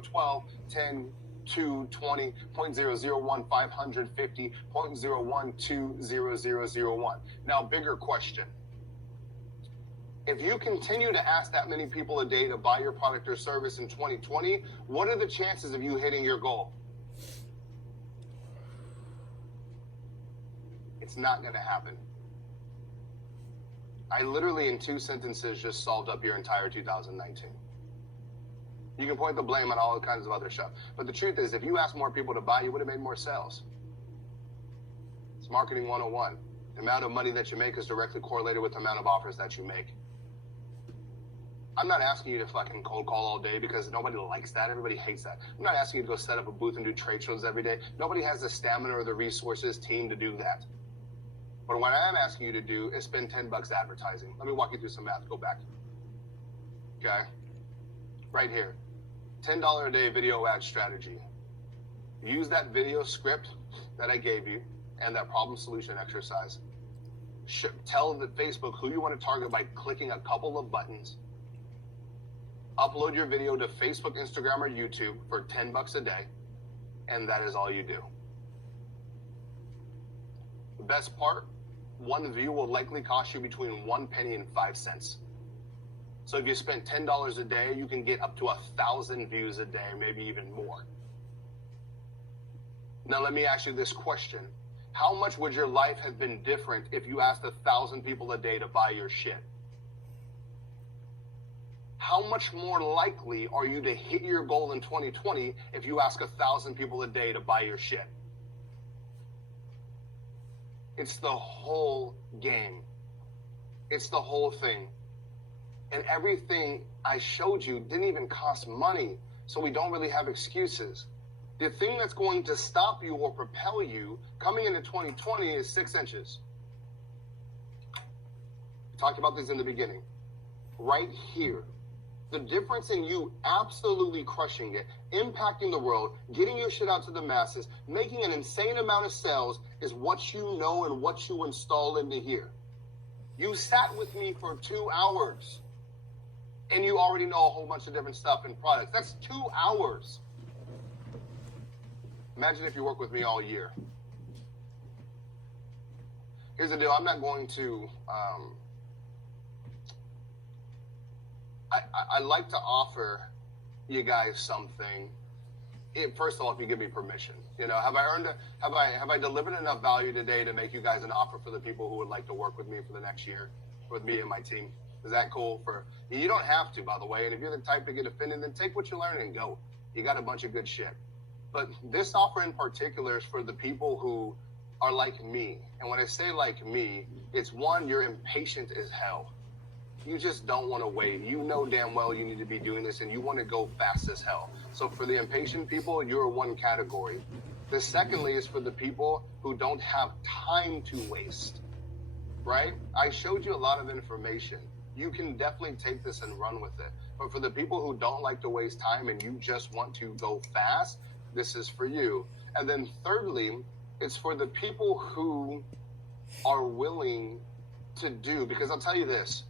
12, 10, 2, 20, 0.001, 550, 0.0120001. Now, bigger question. If you continue to ask that many people a day to buy your product or service in 2020, what are the chances of you hitting your goal? It's not going to happen. I literally, in 2 sentences, just solved up your entire 2019. You can point the blame on all kinds of other stuff. But the truth is, if you ask more people to buy, you would have made more sales. It's marketing 101. The amount of money that you make is directly correlated with the amount of offers that you make. I'm not asking you to fucking cold call all day because nobody likes that. Everybody hates that. I'm not asking you to go set up a booth and do trade shows every day. Nobody has the stamina or the resources team to do that. But what I am asking you to do is spend $10 advertising. Let me walk you through some math. Go back. Okay? Right here. $10 a day video ad strategy. Use that video script that I gave you and that problem solution exercise. Tell the Facebook who you want to target by clicking a couple of buttons. Upload your video to Facebook, Instagram, or YouTube for $10 a day, and that is all you do. The best part, one view will likely cost you between 1 penny and 5 cents. So if you spend $10 a day, you can get up to 1,000 views a day, maybe even more. Now let me ask you this question. How much would your life have been different if you asked 1,000 people a day to buy your shit? How much more likely are you to hit your goal in 2020 if you ask 1,000 people a day to buy your shit? It's the whole game. It's the whole thing. And everything I showed you didn't even cost money, so we don't really have excuses. The thing that's going to stop you or propel you coming into 2020 is 6 inches. We talked about this in the beginning. Right here. The difference in you absolutely crushing it, impacting the world, getting your shit out to the masses, making an insane amount of sales is what you know and what you install into here. You sat with me for 2 hours and you already know a whole bunch of different stuff and products. That's 2 hours. Imagine if you work with me all year. Here's the deal. I'm not going to... I like to offer you guys something. First of all, if you give me permission, have I delivered enough value today to make you guys an offer for the people who would like to work with me for the next year, with me and my team? Is that cool? You don't have to, by the way. And if you're the type to get offended, then take what you learn and go. You got a bunch of good shit. But this offer in particular is for the people who are like me. And when I say like me, it's one, you're impatient as hell. You just don't want to wait. You know damn well you need to be doing this and you want to go fast as hell. So for the impatient people, you're one category. The secondly is for the people who don't have time to waste, right? I showed you a lot of information. You can definitely take this and run with it. But for the people who don't like to waste time and you just want to go fast, this is for you. And then thirdly, it's for the people who are willing to do, because I'll tell you this,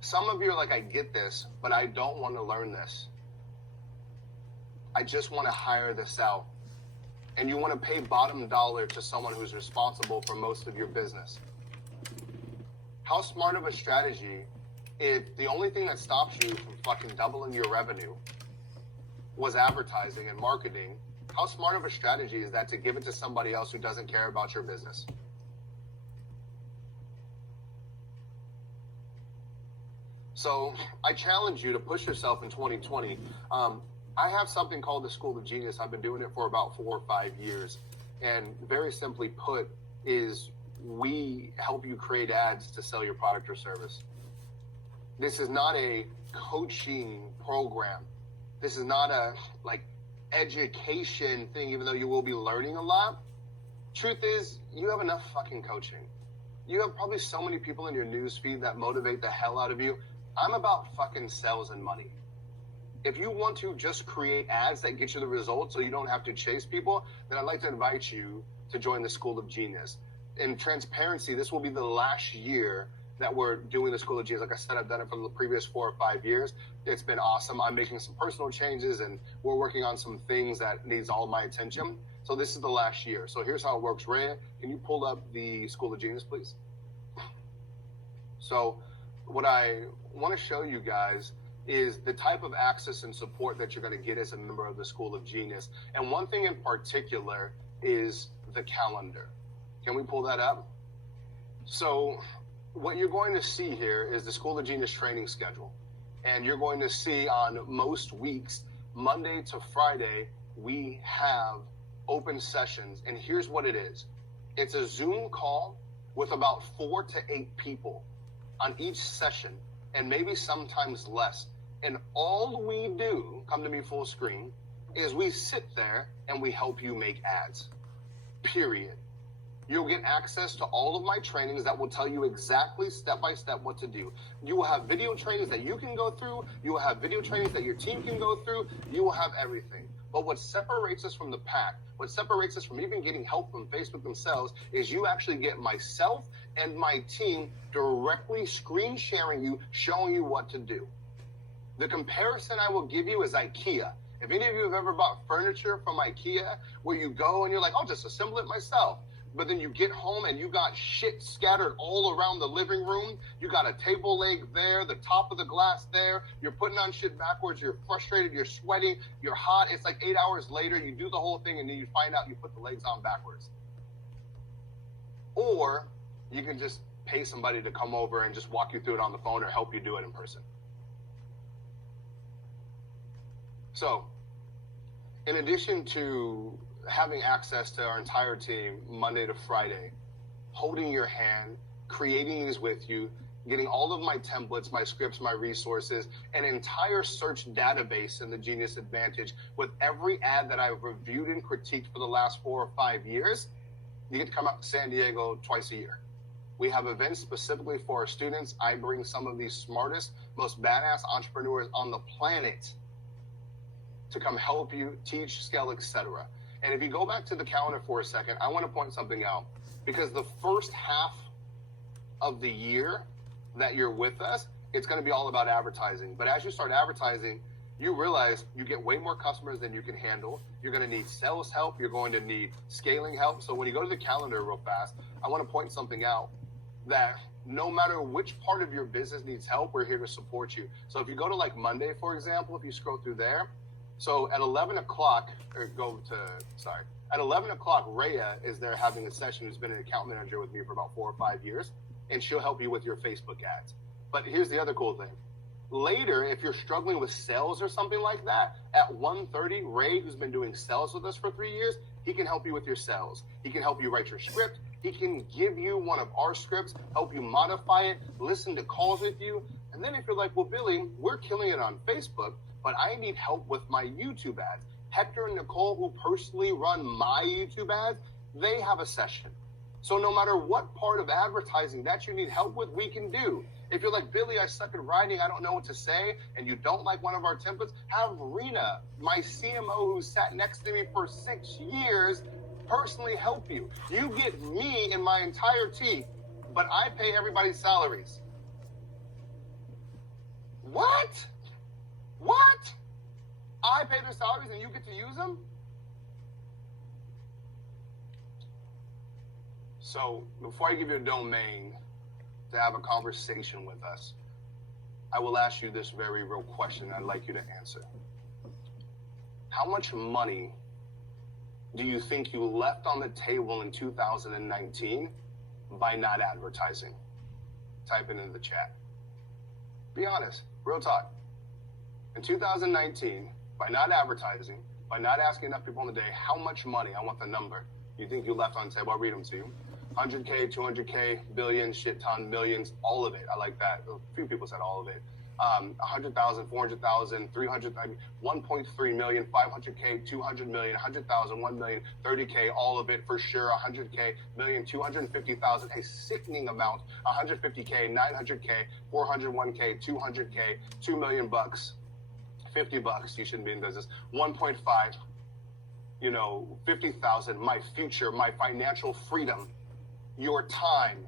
some of you are like, I get this, but I don't want to learn this. I just want to hire this out. And you want to pay bottom dollar to someone who's responsible for most of your business. How smart of a strategy if the only thing that stops you from fucking doubling your revenue was advertising and marketing? How smart of a strategy is that to give it to somebody else who doesn't care about your business? So I challenge you to push yourself in 2020. I have something called the School of Genius. I've been doing it for about 4 or 5 years. And very simply put is we help you create ads to sell your product or service. This is not a coaching program. This is not a education thing, even though you will be learning a lot. Truth is, you have enough fucking coaching. You have probably so many people in your news feed that motivate the hell out of you. I'm about fucking sales and money. If you want to just create ads that get you the results so you don't have to chase people, then I'd like to invite you to join the School of Genius. In transparency, this will be the last year that we're doing the School of Genius. Like I said, I've done it for the previous 4 or 5 years. It's been awesome. I'm making some personal changes, and we're working on some things that needs all my attention. So this is the last year. So here's how it works. Rhea, can you pull up the School of Genius, please? So what I want to show you guys is the type of access and support that you're going to get as a member of the School of Genius. And one thing in particular is the calendar. Can we pull that up? So what you're going to see here is the School of Genius training schedule. And you're going to see on most weeks, Monday to Friday, we have open sessions. And here's what it is. It's a Zoom call with about 4 to 8 people on each session, and maybe sometimes less. And all we do, come to me full screen, is we sit there and we help you make ads, period. You'll get access to all of my trainings that will tell you exactly step by step what to do. You will have video trainings that you can go through. You will have video trainings that your team can go through. You will have everything. But what separates us from the pack, what separates us from even getting help from Facebook themselves, is you actually get myself and my team directly screen sharing you, showing you what to do. The comparison I will give you is IKEA. If any of you have ever bought furniture from IKEA, where you go and you're like, I'll just assemble it myself. But then you get home and you got shit scattered all around the living room. You got a table leg there, the top of the glass there. You're putting on shit backwards. You're frustrated. You're sweating. You're hot. It's like 8 hours later. You do the whole thing and then you find out you put the legs on backwards. Or you can just pay somebody to come over and just walk you through it on the phone or help you do it in person. So, in addition to having access to our entire team Monday to Friday, holding your hand, creating these with you, getting all of my templates, my scripts, my resources, an entire search database in the Genius Advantage with every ad that I've reviewed and critiqued for the last 4 or 5 years, you get to come out to San Diego twice a year. We have events specifically for our students. I bring some of the smartest, most badass entrepreneurs on the planet to come help you teach, scale, etc. And if you go back to the calendar for a second, I want to point something out, because the first half of the year that you're with us, it's going to be all about advertising. But as you start advertising, you realize you get way more customers than you can handle. You're going to need sales help. You're going to need scaling help. So when you go to the calendar real fast, I want to point something out, that no matter which part of your business needs help, we're here to support you. So if you go to like Monday, for example, if you scroll through there, so at 11 o'clock, at 11 o'clock, Rhea is there having a session, who's been an account manager with me for about 4 or 5 years, and she'll help you with your Facebook ads. But here's the other cool thing. Later, if you're struggling with sales or something like that, at 1:30, Ray, who's been doing sales with us for 3 years, he can help you with your sales. He can help you write your script. He can give you one of our scripts, help you modify it, listen to calls with you. And then if you're like, well, Billy, we're killing it on Facebook, but I need help with my YouTube ads. Hector and Nicole, who personally run my YouTube ads, they have a session. So no matter what part of advertising that you need help with, we can do. If you're like, Billy, I suck at writing, I don't know what to say, and you don't like one of our templates, have Rena, my CMO who sat next to me for 6 years, personally help you. You get me and my entire team, but I pay everybody's salaries. What? What? I pay their salaries and you get to use them? So before I give you a domain to have a conversation with us, I will ask you this very real question I'd like you to answer. How much money do you think you left on the table in 2019 by not advertising? Type it in the chat. Be honest, real talk. In 2019, by not advertising, by not asking enough people on the day, how much money, I want the number, you think you left on the table? I'll read them to you. 100K, 200K, billion, shit ton, millions, all of it. I like that. A few people said all of it. 100,000, 400,000, 300, 1.3 million, 500K, 200 million, 100,000, 1 million, 30K, all of it for sure, 100K, million, 250,000, a sickening amount, 150K, 900K, 401K, 200K, 2 million bucks, 50 bucks, you shouldn't be in business, 1.5, 50,000, my future, my financial freedom, your time,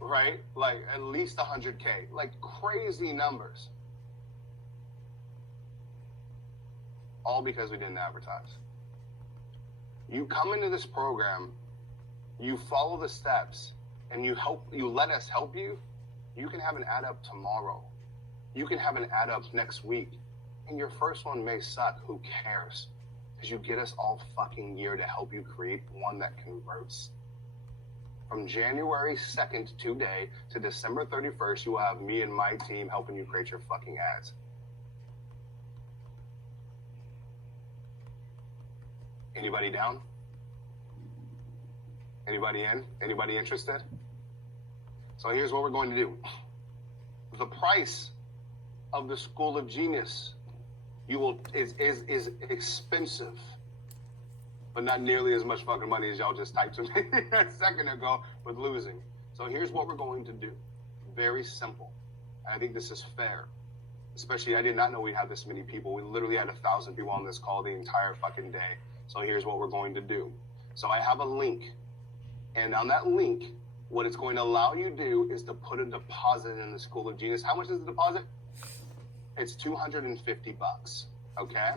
right? Like at least 100K, like crazy numbers. All because we didn't advertise. You come into this program, you follow the steps, and you let us help you. You can have an ad up tomorrow. You can have an ad up next week. And your first one may suck. Who cares? Because you get us all fucking year to help you create one that converts. From January 2nd today to December 31st, you will have me and my team helping you create your fucking ads. Anybody down? Anybody in? Anybody interested? So here's what we're going to do. The price of the School of Genius is expensive, but not nearly as much fucking money as y'all just typed to me a second ago with losing. So here's what we're going to do. Very simple. And I think this is fair. Especially, I did not know we'd have this many people. We literally had 1,000 people on this call the entire fucking day. So here's what we're going to do. So I have a link. And on that link, what it's going to allow you to do is to put a deposit in the School of Genius. How much is the deposit? It's $250, okay?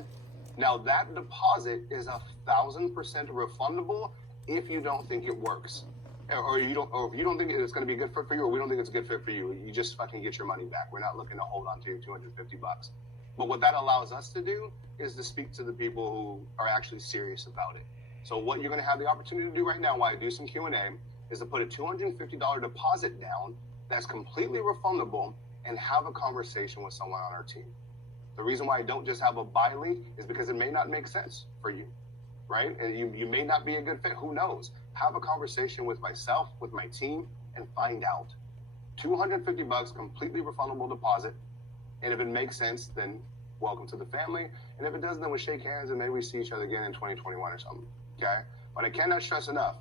Now that deposit is 1,000% refundable if you don't think it works. Or if you don't think it's going to be a good fit for you, or we don't think it's a good fit for you. You just fucking get your money back. We're not looking to hold on to your $250. But what that allows us to do is to speak to the people who are actually serious about it. So what you're going to have the opportunity to do right now while I do some Q&A is to put a $250 deposit down that's completely refundable and have a conversation with someone on our team. The reason why I don't just have a buy link is because it may not make sense for you, right? And you may not be a good fit. Who knows? Have a conversation with myself, with my team, and find out. $250, completely refundable deposit. And if it makes sense, then welcome to the family. And if it doesn't, then we'll shake hands and maybe we see each other again in 2021 or something, okay? But I cannot stress enough.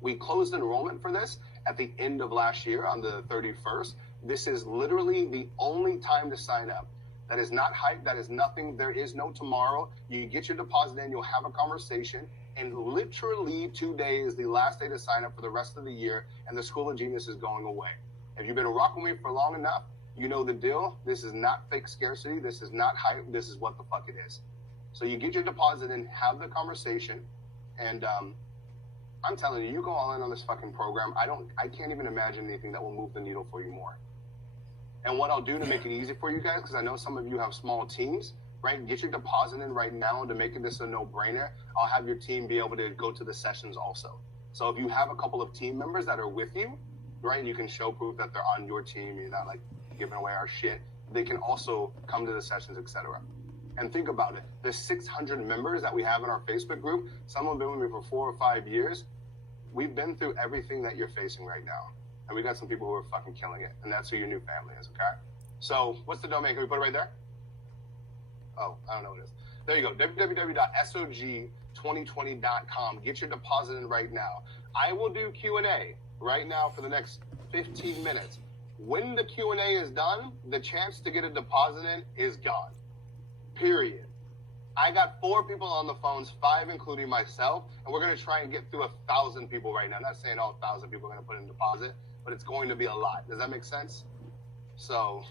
We closed enrollment for this at the end of last year on the 31st. This is literally the only time to sign up. That is not hype. That is nothing. There is no tomorrow. You get your deposit in, you'll have a conversation, and literally today is the last day to sign up for the rest of the year, and the School of Genius is going away. If you've been rocking with me for long enough, you know the deal. This is not fake scarcity. This is not hype. This is what the fuck it is. So you get your deposit in, have the conversation, and I'm telling you, you go all in on this fucking program. I can't even imagine anything that will move the needle for you more. And what I'll do to make it easy for you guys, because I know some of you have small teams, right? Get your deposit in right now to make this a no-brainer. I'll have your team be able to go to the sessions also. So if you have a couple of team members that are with you, right, you can show proof that they're on your team. You're not like giving away our shit. They can also come to the sessions, etc. And think about it. The 600 members that we have in our Facebook group, some have been with me for 4 or 5 years. We've been through everything that you're facing right now. And we got some people who are fucking killing it. And that's who your new family is, okay? So what's the domain? Can we put it right there? Oh, I don't know what it is. There you go. www.sog2020.com. Get your deposit in right now. I will do Q&A right now for the next 15 minutes. When the Q&A is done, the chance to get a deposit in is gone. Period. I got 4 people on the phones, 5 including myself, and we're going to try and get through 1,000 people right now. I'm not saying all 1,000 people are going to put in a deposit, but it's going to be a lot. Does that make sense? So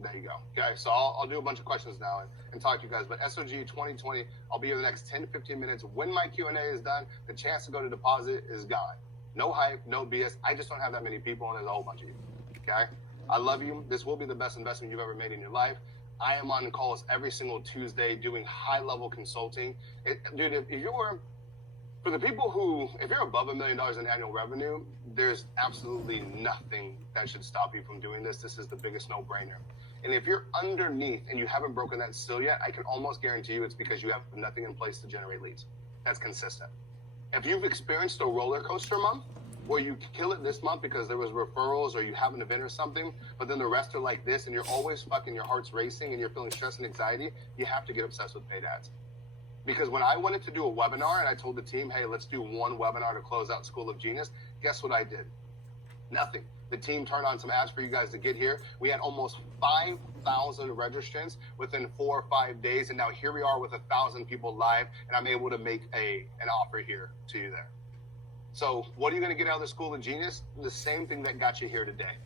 there you go. Okay, so I'll do a bunch of questions now and talk to you guys. But SOG 2020, I'll be here the next 10, 15 minutes. When my Q&A is done, the chance to go to deposit is gone. No hype, no BS. I just don't have that many people, and there's a whole bunch of you. Okay? I love you. This will be the best investment you've ever made in your life. I am on calls every single Tuesday doing high-level consulting. Dude, if for the people who, if you're above $1 million in annual revenue, there's absolutely nothing that should stop you from doing this. This is the biggest no-brainer. And if you're underneath and you haven't broken that still yet, I can almost guarantee you it's because you have nothing in place to generate leads. That's consistent. If you've experienced a roller coaster month, where you kill it this month because there was referrals or you have an event or something, but then the rest are like this and you're always fucking, your heart's racing and you're feeling stress and anxiety, you have to get obsessed with paid ads. Because when I wanted to do a webinar and I told the team, hey, let's do one webinar to close out School of Genius, guess what I did? Nothing. The team turned on some ads for you guys to get here. We had almost 5,000 registrants within 4 or 5 days, and now here we are with 1,000 people live, and I'm able to make an offer here to you there. So what are you going to get out of the School of Genius? The same thing that got you here today.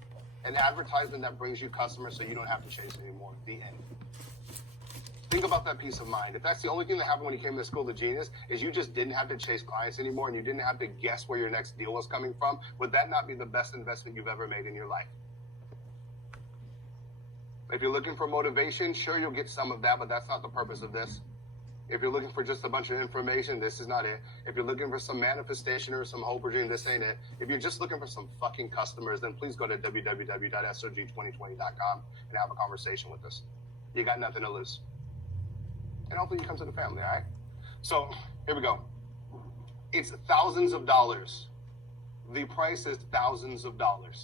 An advertisement that brings you customers so you don't have to chase anymore. The end. Think about that peace of mind. If that's the only thing that happened when you came to the School of Genius is you just didn't have to chase clients anymore and you didn't have to guess where your next deal was coming from, would that not be the best investment you've ever made in your life? If you're looking for motivation, sure, you'll get some of that, but that's not the purpose of this. If you're looking for just a bunch of information, this is not it. If you're looking for some manifestation or some hope or dream, this ain't it. If you're just looking for some fucking customers, then please go to www.sog2020.com and have a conversation with us. You got nothing to lose. And hopefully you come to the family, all right? So here we go. It's thousands of dollars. The price is thousands of dollars.